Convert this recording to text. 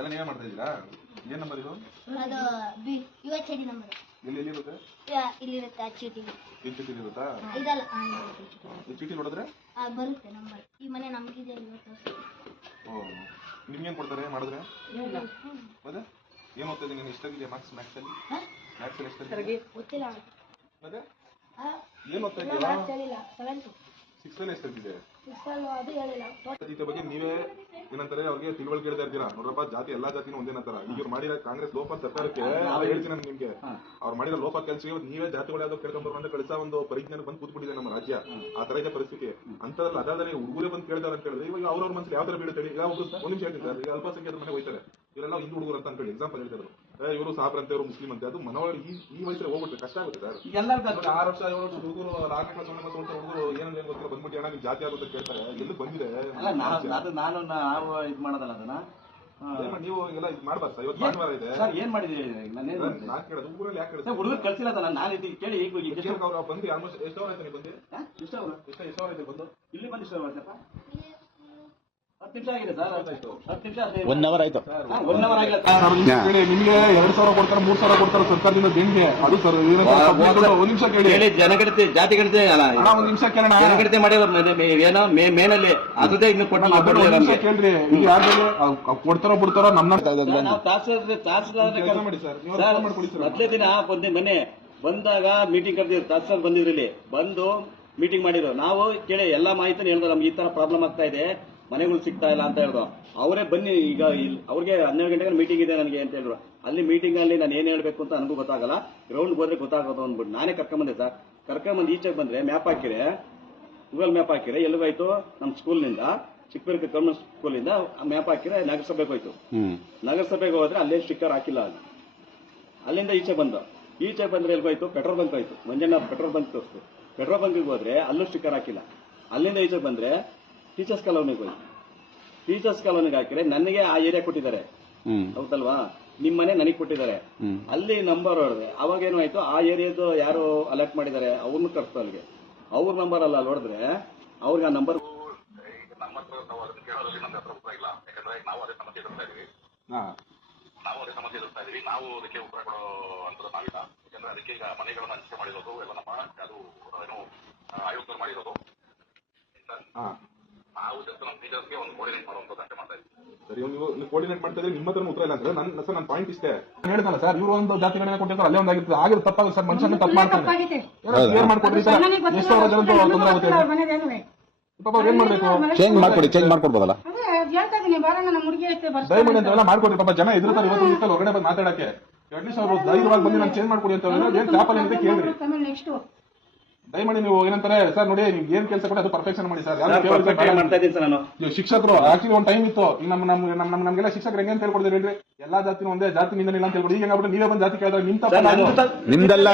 ಎಲ್ಲ ನೀವೇ ಮಾಡ್ತಾ ಇದ್ದೀರಾ? ಏನ್ ನಂಬರ್ ಇದು? ಅದು ಬಿ ಯುವ ಚಡಿ ನಂಬರ್ ಎಲ್ಲಿ ಎಲ್ಲಿ ಇರುತ್ತೆ? ಇಲ್ಲಿರುತ್ತೆ ಆ ಚೀಟಿ ಈ ಚೀಟಿ ಇರುತ್ತಾ? ಇದಲ್ಲ ಆ, ಇಲ್ಲಿರುತ್ತೆ ಚೀಟಿ. ಈ ಚೀಟಿ ನೋಡಿದ್ರೆ? ಆ, ಬರುತ್ತೆ ನಂಬರ್ ಈ ಮನೆ ನಮಗಿದೆ ಇವತ್ತು. ಓ ನಿಮ್ಗೇನ್ ಕೊಡ್ತಾರೆ ಮಾಡಿದ್ರೆ? ಮತ್ತೆ? ಏನ್ ಓದ್ತಾ ಇದ್ದೀನಿ ನೀನು ಎಷ್ಟಾಗಿದೆ ಮಾರ್ಕ್ಸ್ ಮ್ಯಾಕ್ಸ್ ಅಲ್ಲಿ? ಮ್ಯಾಕ್ಸ್ ಅಲ್ಲಿ ಎಷ್ಟಾಗಿದೆ? ಗೊತ್ತಿಲ್ಲ ಮತ್ತೆ? ಆ, ಏನ್ ಓದ್ತಾ ಇಲ್ಲ, ಇದ್ದೀರಾ? ಸೆವೆಂತ್ ಸಿಕ್ಸ್ ಅಲ್ಲಿ ಎಷ್ಟಾಗಿದೆ? ಸಿಕ್ಸಲ್ಲಿ ಅದು ಹೇಳಿಲ್ಲ. ಜಾತಿ ಬಗ್ಗೆ ನೀವೇ ಏನಂತಾರೆ ಅವ್ರಿಗೆ ತಿಳುವಳಿಕೆ ಕೇಳ್ತಾ ಇರ್ತೀರಾ? ನೋಡ್ರಪ್ಪ ಜಾತಿ ಎಲ್ಲಾ ಜಾತಿನೂ ಒಂದೇ ಅಂತಾರ. ಈಗ ಮಾಡಿರೋ ಕಾಂಗ್ರೆಸ್ ಲೋಪ ಸರ್ಕಾರಕ್ಕೆ ನಾವು ಹೇಳ್ತೀನಿ ನಾನು ನಿಮ್ಗೆ. ಅವ್ರು ಮಾಡಿರೋ ಲೋಪ ಕೆಲಸ ನೀವೇ ಜಾತಿಗಳು ಯಾವ್ದು ಕೇಳ್ಕೊಂಡ್ಬರೋ ಅಂತ ಕಳಿಸ ಒಂದು ಪರಿಜ್ಞಾನ ಬಂದು ಕೂತ್ಬಿಟ್ಟಿದೆ ನಮ್ಮ ರಾಜ್ಯ. ಆ ತರ ಇದೆ ಪರಿಸ್ಥಿತಿ. ಅಂತದ್ರಲ್ಲಿ ಅದಾದ್ರೆ ಹುಡುಗರೇ ಬಂದು ಕೇಳ್ತಾರೆ ಅಂತ ಹೇಳಿದ್ರೆ ಇವಾಗ ಅವ್ರವ್ರ ಮನಸ್ಸಲ್ಲಿ ಯಾವ ತರ ಬೀಳುತ್ತೆ ಯಾವ ಈಗ ಒಬ್ರು ಒಂದು ನಿಮಿಷ ಹೇಳ್ತೀನಿ ಸರ್. ಈಗ ಅಲ್ಪಸಂಖ್ಯಾತರ ಮನೆ ಹೋಯ್ತಾರೆ. ಇವರೆಲ್ಲ ಹಿಂದೂ ಹುಡುಗರು ಅಂತ ಅನ್ಕೊಳ್ಳಿ ಎಕ್ಸಾಂಪಲ್ ಹೇಳ್ತಾರೆ ಇವರು ಸಾಬ್ರಂತೆ ಇವರು ಮುಸ್ಲಿಂ ಅಂತ. ಅದು ಮನವೊಳಗೆ ಈ ಈ ವಯಸ್ಸಲ್ಲಿ ಹೋಗ್ಬಿಟ್ರೆ ಕಷ್ಟ ಆಗುತ್ತೆ ಸರ್. ಎಲ್ಲರಿಗೂ ಆರು ವರ್ಷ ಏಳು ವರ್ಷ ಹುಡುಗರು ಹುಡುಗರು ಏನಂದ್ರೆ ಗೊತ್ತಿಲ್ಲ. ಬಂದ್ಬಿಟ್ಟು ನೀವು ಜಾತಿ ಆಗುತ್ತೆ ಕೇಳ್ತಾರೆ ಎಲ್ಲಿ ಬಂದಿದೆ? ಅಲ್ಲ ನಾವು ಅದು ನಾನು ನಾವು ಇದು ಮಾಡೋದಲ್ಲ ಅದನ್ನ? ನೀವು ಎಲ್ಲ ಇದು ಮಾಡ್ಬಾರ್ದು ಸರ್. ಇವತ್ತು ಭಾನುವಾರ ಇದೆ. ಸರ್ ಏನ್ ಮಾಡಿದೀರಿ ನಾನು ಏನ್ ಮಾಡಿದೆ ನಾನ್ ಕೇಳೋದು ಊರಲ್ಲಿ ಯಾಕೆ ಹುಡುಗರು ಕಳ್ಸಿಲ್ಲ ಸರ್ ನಾನು ಇದು ಕೇಳಿ ಈಗ ಈಗ ಎಷ್ಟು ಅವ್ರು ಬಂದು ಆಲ್ಮೋಸ್ಟ್ ಎಷ್ಟು ಅವರ್ ಆಯ್ತು ನೀವು ಬಂದು? ಎಷ್ಟು ಅವ್ರು? ಎಷ್ಟು ಎಷ್ಟು ಅವರ್ ಆಯ್ತು ಬಂದು ಇಲ್ಲಿ ಬಂದು ಎಷ್ಟು ನಿಮಿಷ ಆಗಿದೆ ಸರ್ ಹತ್ತು ನಿಮಿಷ ಒನ್ ಅವರ್ ಆಯ್ತು. ನಿಮ್ಗೆ ಎರಡ್ ಸಾವಿರ ಕೊಡ್ತಾರೆ ಮೂರ್ ಸಾವಿರ ಕೊಡ್ತಾರೆ ಸರ್ಕಾರದಿಂದ ದೇಣಿಗೆ. ಅದು ಸರ್ ಒಂದ್ ನಿಮಿಷ ಕೇಳಿ. ಹೇಳಿ ಜನಗಣತಿ ಜಾತಿ ಗಣತಿ ಅಲ್ಲ. ಒಂದ್ ನಿಮಿಷ ಕೇಳೋಣ ಜನಗಣತಿ ಮಾಡಿದ್ರು ಏನೋ ಮೇನಲ್ಲಿ. ಅದೇ ಇನ್ನು ಕೊಟ್ಟಿಲ್ಲ ಕೇಳ್ರಿ. ಯಾರ್ದಲ್ಲಿ ಕೊಡ್ತಾರೋ ಬಿಡ್ತಾರೋ ನಮ್ಮ ಮಾಡಿ ಮೊದಲೇ ದಿನ ಬಂದೆ ಮನೆ ಬಂದಾಗ ಮೀಟಿಂಗ್ ಕರೆದಿದ್ರು ತಹಸೀಲ್ದಾರ್ ಬಂದಿದ್ರು ಇಲ್ಲಿ. ಬಂದು ಮೀಟಿಂಗ್ ಮಾಡಿದ್ರು. ನಾವು ಕೇಳಿ ಎಲ್ಲಾ ಮಾಹಿತಿ ಹೇಳಿದ್ರು ನಮ್ಗೆ ಈ ತರ ಪ್ರಾಬ್ಲಮ್ ಆಗ್ತಾ ಇದೆ. ಮನೆಗಳು ಸಿಗ್ತಾ ಇಲ್ಲ ಅಂತ ಹೇಳಿದ್ರು. ಅವರೇ ಬನ್ನಿ ಈಗ ಇಲ್ಲಿ ಅವ್ರಿಗೆ ಹನ್ನೆರಡು ಗಂಟೆಗೆ ಮೀಟಿಂಗ್ ಇದೆ ನನಗೆ ಅಂತ ಹೇಳಿದ್ರು. ಅಲ್ಲಿ ಮೀಟಿಂಗ್ ಅಲ್ಲಿ ನಾನು ಏನ್ ಹೇಳ್ಬೇಕು ಅಂತ ನನಗೂ ಗೊತ್ತಾಗಲ್ಲ. ಗ್ರೌಂಡ್ ಹೋದ್ರೆ ಗೊತ್ತಾಗೋದು ಅಂದ್ಬಿಟ್ಟು ನಾನೇ ಕರ್ಕೊಂಡ್ಬಂದೆ ಸರ್. ಕರ್ಕೊಂಡ್ಬಂದು ಈಚೆಗೆ ಬಂದ್ರೆ ಮ್ಯಾಪ್ ಹಾಕಿರೆ ಗೂಗಲ್ ಮ್ಯಾಪ್ ಹಾಕಿರೆ ಎಲ್ಲಿಗೋಯ್ತು? ನಮ್ಮ ಸ್ಕೂಲ್ನಿಂದ ಚಿಕ್ಕಪೇರಿಗೆ ಗವರ್ಮೆಂಟ್ ಸ್ಕೂಲಿಂದ ಮ್ಯಾಪ್ ಹಾಕಿದ್ರೆ ನಗರಸಭೆಗೆ ಹೋಯ್ತು ನಗರಸಭೆಗೆ ಹೋದ್ರೆ ಅಲ್ಲೇ ಸ್ಟಿಕ್ಕರ್ ಹಾಕಿಲ್ಲ ಅಲ್ಲಿ. ಅಲ್ಲಿಂದ ಈಚೆ ಬಂದು. ಈಚೆ ಬಂದ್ರೆ ಎಲ್ಗೋಯ್ತು ಪೆಟ್ರೋಲ್ ಬಂಕ್ ಹೋಯ್ತು. ಮಂಜಣ್ಣ ಪೆಟ್ರೋಲ್ ಬಂಕ್ ತೋರಿಸ್ತು. ಪೆಟ್ರೋಲ್ ಬಂಕಿಗೆ ಹೋದ್ರೆ ಅಲ್ಲೂ ಸ್ಟಿಕ್ಕರ್ ಹಾಕಿಲ್ಲ. ಅಲ್ಲಿಂದ ಈಚೆ ಬಂದ್ರೆ ಟೀಚರ್ಸ್ ಕಾಲೋನಿಗೆ ಹೋಗಿ. ಟೀಚರ್ಸ್ ಕಾಲೋನಿಗೆ ಹಾಕಿದ್ರೆ ನನಗೆ ಆ ಏರಿಯಾ ಕೊಟ್ಟಿದ್ದಾರೆ. ಹ್ಮ್. ಹೌದಲ್ವಾ? ನಿಮ್ ಮನೆ ನನಗೆ ಕೊಟ್ಟಿದ್ದಾರೆ. ಅಲ್ಲಿ ನಂಬರ್ ಹೊಡೆದೆ. ಅವಾಗ ಏನಾಯ್ತು ಆ ಏರಿಯಾದು ಯಾರು ಅಲರ್ಟ್ ಮಾಡಿದ್ದಾರೆ. ಅವ್ರನ್ನ ಕರ್ತು ಅಲ್ಲಿಗೆ. ಅವ್ರ ನಂಬರ್ ಅಲ್ಲ ನೋಡಿದ್ರೆ ಹೊಡೆದ್ರೆ ಅವ್ರಿಗೆ ಆ ನಂಬರ್ ನಮ್ಮ ಹತ್ರ ನಾವು ಅದನ್ನ ಕೇಳೋದ್ರಲ್ಲಿ ನಮ್ಮ ಹತ್ರ ಉತ್ತರ ಇಲ್ಲ ಯಾಕಂದ್ರೆ ನಾವು ಅದೇ ಸಮಸ್ಯೆ ಎದುರಿಸ್ತಾ ಇದೀವಿ ಹಾ. ನಾವು ಅದೇ ಸಮಸ್ಯೆ ಎದುರಿಸ್ತಾ ಇದೀವಿ. ನಾವು ಅದಕ್ಕೆ ಉತ್ತರ ಕೊಡೋ ಅಂತದ್ದು ನಾವಿಲ್ಲ ಯಾಕಂದ್ರೆ ಅದಕ್ಕೆ ಈಗ ಮನೆಗಳನ್ನ ಹಂಚಿಕೆ ಮಾಡಿರೋದು ಎಲ್ಲ ನಮ್ಮ ಅದು ಏನು ಆಯುಕ್ತರು ಮಾಡಿರೋದು ಹಾ ನಾವು ಜಸ್ಟ್ ನಮ್ಮ ಟೀಚರ್ಸ್ಗೆ ಒಂದು ಕೋಆರ್ಡಿನೇಟ್ ಮಾಡುವಂತ ಅಷ್ಟೇ ಮಾಡ್ತಾ ಇದ್ದೀವಿ ಸರಿ ನೀವು ನೀವು ಕೋರ್ಡಿನೇಟ್ ಮಾಡ್ತಾ ಇದ್ರೆ ನಿಮ್ಮ ಹತ್ರ ಉತ್ತರ ಇಲ್ಲ ಅಂದ್ರೆ ನನ್ನ ಸರ್ ನನ್ನ ಪಾಯಿಂಟ್ ಇಷ್ಟೇ. ಹೇಳಿದಲ್ಲ ಸರ್ ಇವರು ಒಂದು ಜಾತಿಗಳನ್ನ ಕೊಟ್ಟಿರ್ತಾರೆ ಅಲ್ಲೇ ಒಂದಾಗಿರ್ತದೆ ಆಗಿರೋ ತಪ್ಪಾಗುತ್ತೆ ಸರ್ ಮನುಷ್ಯನ ತಪ್ಪು ಮಾಡ್ತಾನೆ. ಕ್ಲಿಯರ್ ಮಾಡ್ಕೊಡ್ರಿ ಸರ್. ಎಷ್ಟೋ ಜನ ತೊಂದರೆ ಆಗುತ್ತೆ ಪಾಪ ಅವ್ರು ಏನ್ ಮಾಡ್ಬೇಕು? ಚೇಂಜ್ ಮಾಡ್ಕೊಡಿ ಚೇಂಜ್ ಮಾಡ್ಕೊಡ್ಬೋದಲ್ಲ? ಹೇಳ್ತಾ ಎಲ್ಲ ಮಾಡ್ಕೊಡ್ರಿ ಪಾಪ ಜನ ಎದುರ್ತಾರೆ ಇವತ್ತು ಹೊರಗಡೆ ಬಂದು ಮಾತಾಡಕ್ಕೆ. ಅಟ್ಲೀಸ್ಟ್ ಅವರು ಧೈರ್ಯವಾಗಿ ಬಂದು ನಾನು ಚೇಂಜ್ ಮಾಡ್ಕೊಡಿ ಅಂತ ಹೇಳಿದ್ರೆ ಏನ್ ಟ್ಯಾಪಲ್ ಏನಿದೆ ಆಮೇಲೆ ನೆಕ್ಸ್ಟ್ ದಯಮಾಡಿ ನೀವು ಏನಂತಾರೆ ಸರ್ ನೋಡಿ ನಿಮ್ಗೆ ಏನ್ ಕೆಲಸ ಕೂಡ ಅದು ಪರ್ಫೆಕ್ಷನ್ ಮಾಡಿ ಸರ್. ಯಾರು ಪರ್ಫೆಕ್ಟ್ ಕೇಳೋದು ಮಾಡ್ತಾ ಇದ್ದೀನಿ ಸರ್ ನಾನು. ಇವಾಗ ಶಿಕ್ಷಕರು ಆಕ್ಚುಲಿ ಒಂದ್ ಟೈಮ್ ಇತ್ತು. ಈಗ ನಮ್ಮ ನಮ್ಮ ನಮ್ಮ ನಮ್ಮ- ನಮ್ಗೆಲ್ಲ ಶಿಕ್ಷಕರು ಹೆಂಗೆ ಅಂತ ಹೇಳ್ಕೊಡ್ತೀರಿ ಹೇಳ್ರಿ. ಎಲ್ಲಾ ಜಾತಿನೂ ಒಂದೇ ಜಾತಿ ನಿಂದ ಇಲ್ಲ ಅಂತ ಹೇಳ್ಕೊಡಿ ಈಗ ಹೆಂಗಾಗ್ಬಿಟ್ಟು ನೀವೇ ಬಂದು ಜಾತಿ ಕೇಳಿದ್ರೆ ನಿಮ್ ಸರ್, ನಂದು ತಪ್ಪ ನಿಮ್ದೆಲ್ಲ